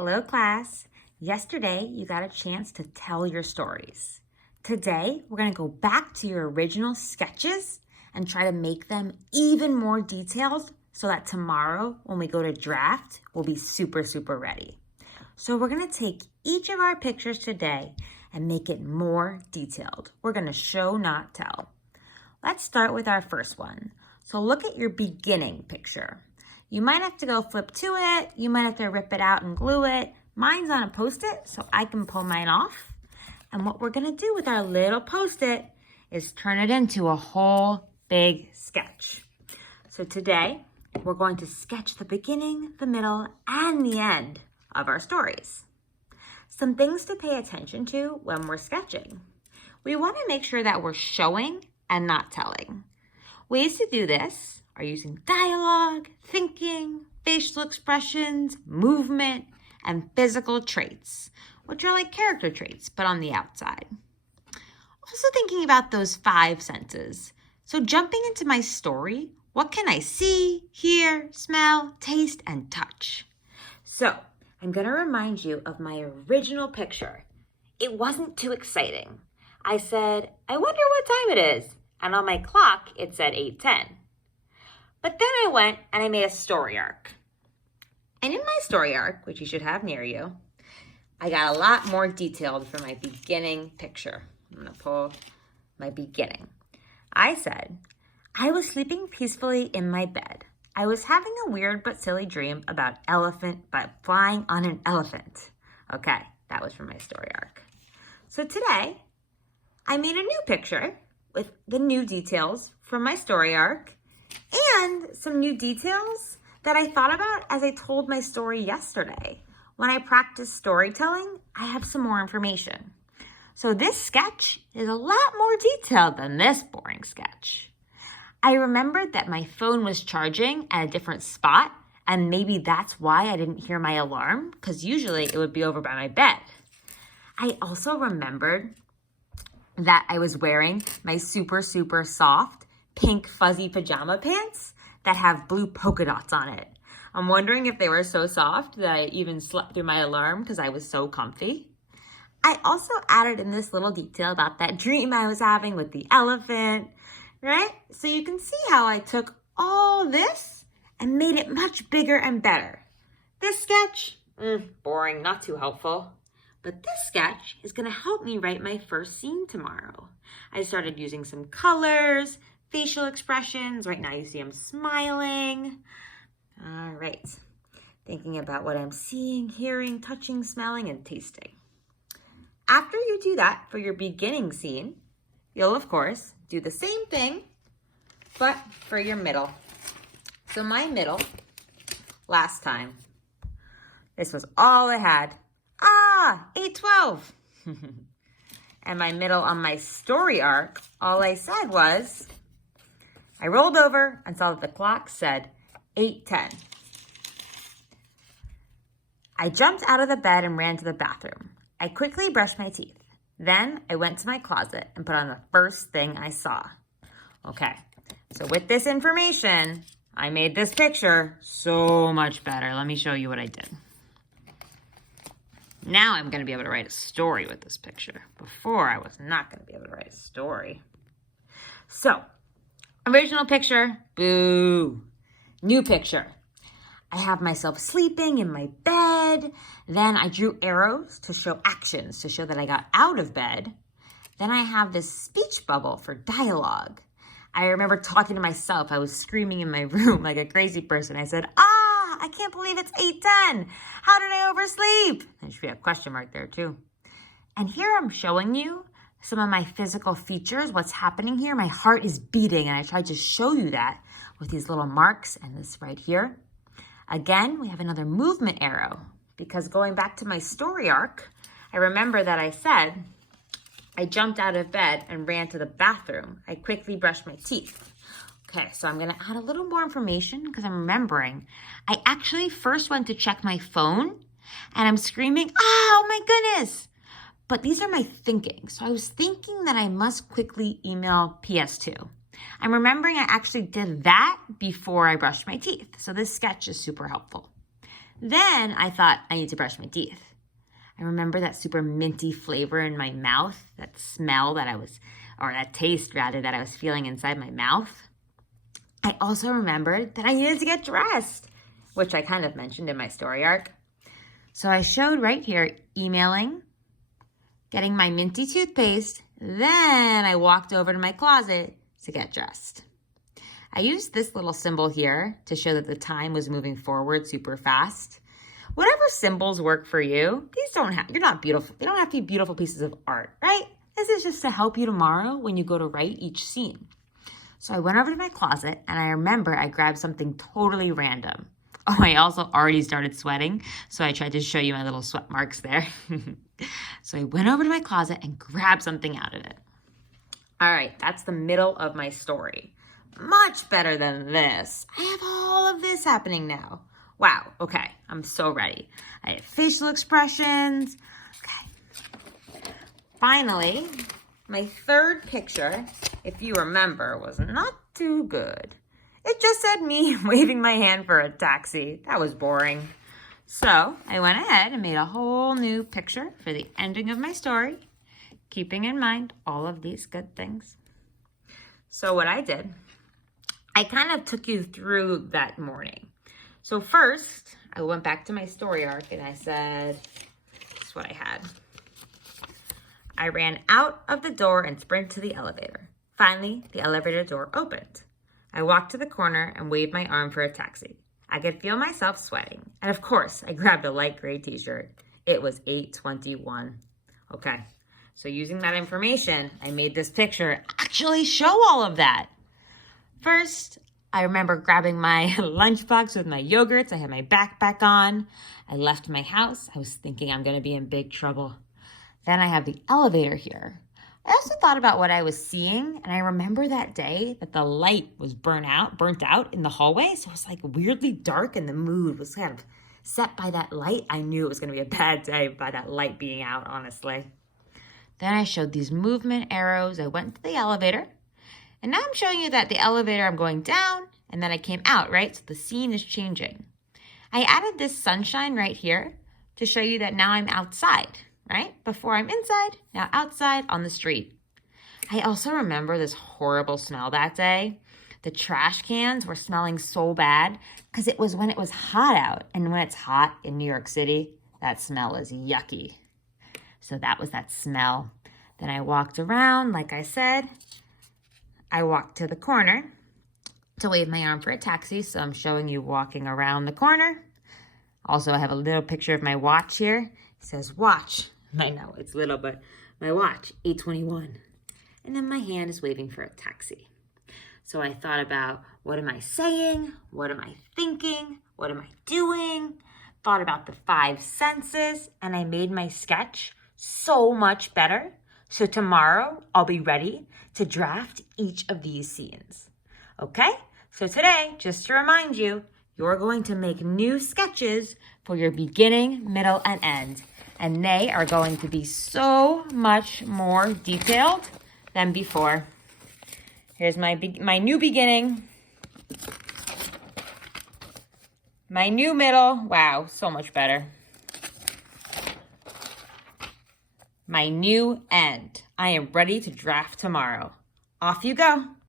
Hello, class. Yesterday, you got a chance to tell your stories. Today, we're going to go back to your original sketches and try to make them even more detailed so that tomorrow, when we go to draft, we'll be super ready. So we're going to take each of our pictures today and make it more detailed. We're going to show, not tell. Let's start with our first one. So look at your beginning picture. You might have to go flip to it. You might have to rip it out and glue it. Mine's on a Post-it, so I can pull mine off. And what we're gonna do with our little Post-it is turn it into a whole big sketch. So today, we're going to sketch the beginning, the middle, and the end of our stories. Some things to pay attention to when we're sketching. We wanna make sure that we're showing and not telling. Ways to do this are using dialogue, thinking, facial expressions, movement, and physical traits, which are like character traits, but on the outside. Also thinking about those 5 senses. So jumping into my story, what can I see, hear, smell, taste, and touch? So I'm gonna remind you of my original picture. It wasn't too exciting. I said, I wonder what time it is. And on my clock, it said 8:10. But then I went and I made a story arc. And in my story arc, which you should have near you, I got a lot more detailed for my beginning picture. I'm gonna pull my beginning. I said, I was sleeping peacefully in my bed. I was having a weird but silly dream about flying on an elephant. Okay, that was from my story arc. So today, I made a new picture with the new details from my story arc and some new details that I thought about as I told my story yesterday. When I practiced storytelling, I have some more information. So this sketch is a lot more detailed than this boring sketch. I remembered that my phone was charging at a different spot, and maybe that's why I didn't hear my alarm, because usually it would be over by my bed. I also remembered that I was wearing my super soft pink fuzzy pajama pants that have blue polka dots on it. I'm wondering if they were so soft that I even slept through my alarm because I was so comfy. I also added in this little detail about that dream I was having with the elephant, right? So you can see how I took all this and made it much bigger and better. This sketch, boring, not too helpful. But this sketch is gonna help me write my first scene tomorrow. I started using some colors, facial expressions. Right now you see I'm smiling. All right, thinking about what I'm seeing, hearing, touching, smelling, and tasting. After you do that for your beginning scene, you'll of course do the same thing, but for your middle. So my middle, last time, this was all I had. 8:12. And my middle on my story arc, all I said was, I rolled over and saw that the clock said 8:10. I jumped out of the bed and ran to the bathroom. I quickly brushed my teeth. Then I went to my closet and put on the first thing I saw. Okay, so with this information, I made this picture so much better. Let me show you what I did. Now I'm going to be able to write a story with this picture. Before, I was not going to be able to write a story. So, original picture, boo. New picture. I have myself sleeping in my bed. Then I drew arrows to show actions, to show that I got out of bed. Then I have this speech bubble for dialogue. I remember talking to myself. I was screaming in my room like a crazy person. I said, I can't believe it's 8:10. How did I oversleep? There should be a question mark there too. And here I'm showing you some of my physical features, what's happening here. My heart is beating, and I tried to show you that with these little marks and this right here. Again, we have another movement arrow, because going back to my story arc, I remember that I said, I jumped out of bed and ran to the bathroom. I quickly brushed my teeth. Okay, so I'm gonna add a little more information because I'm remembering. I actually first went to check my phone and I'm screaming, oh my goodness. But these are my thinking. So I was thinking that I must quickly email PS2. I'm remembering I actually did that before I brushed my teeth. So this sketch is super helpful. Then I thought I need to brush my teeth. I remember that super minty flavor in my mouth, that smell that that taste rather, that I was feeling inside my mouth. I also remembered that I needed to get dressed, which I kind of mentioned in my story arc. So I showed right here, emailing, getting my minty toothpaste, then I walked over to my closet to get dressed. I used this little symbol here to show that the time was moving forward super fast. Whatever symbols work for you, you're not beautiful. They don't have to be beautiful pieces of art, right? This is just to help you tomorrow when you go to write each scene. So I went over to my closet and I remember I grabbed something totally random. Oh, I also already started sweating, so I tried to show you my little sweat marks there. So I went over to my closet and grabbed something out of it. All right, that's the middle of my story. Much better than this. I have all of this happening now. Wow, okay, I'm so ready. I have facial expressions. Okay. Finally, my third picture, if you remember, was not too good. It just said me waving my hand for a taxi. That was boring. So I went ahead and made a whole new picture for the ending of my story, keeping in mind all of these good things. So what I did, I kind of took you through that morning. So first, I went back to my story arc and I said, this is what I had. I ran out of the door and sprinted to the elevator. Finally, the elevator door opened. I walked to the corner and waved my arm for a taxi. I could feel myself sweating. And of course, I grabbed a light gray t-shirt. It was 8:21. Okay, so using that information, I made this picture actually show all of that. First, I remember grabbing my lunchbox with my yogurts. I had my backpack on. I left my house. I was thinking I'm gonna be in big trouble. Then I have the elevator here. I also thought about what I was seeing, and I remember that day that the light was burnt out in the hallway, so it was like weirdly dark, and the mood was kind of set by that light. I knew it was going to be a bad day by that light being out, honestly. Then I showed these movement arrows. I went to the elevator, and now I'm showing you that the elevator, I'm going down, and then I came out, right? So the scene is changing. I added this sunshine right here to show you that now I'm outside. Right? Before I'm inside, now outside on the street. I also remember this horrible smell that day. The trash cans were smelling so bad because it was when it was hot out. And when it's hot in New York City, that smell is yucky. So that was that smell. Then I walked around, like I said. I walked to the corner to wave my arm for a taxi. So I'm showing you walking around the corner. Also, I have a little picture of my watch here. It says watch. I know it's little, but my watch, 8:21. And then my hand is waving for a taxi. So I thought about, what am I saying? What am I thinking? What am I doing? Thought about the 5 senses, and I made my sketch so much better. So tomorrow, I'll be ready to draft each of these scenes. Okay? So today, just to remind you, you're going to make new sketches for your beginning, middle, and end. And they are going to be so much more detailed than before. Here's my new beginning. My new middle. Wow, so much better. My new end. I am ready to draft tomorrow. Off you go.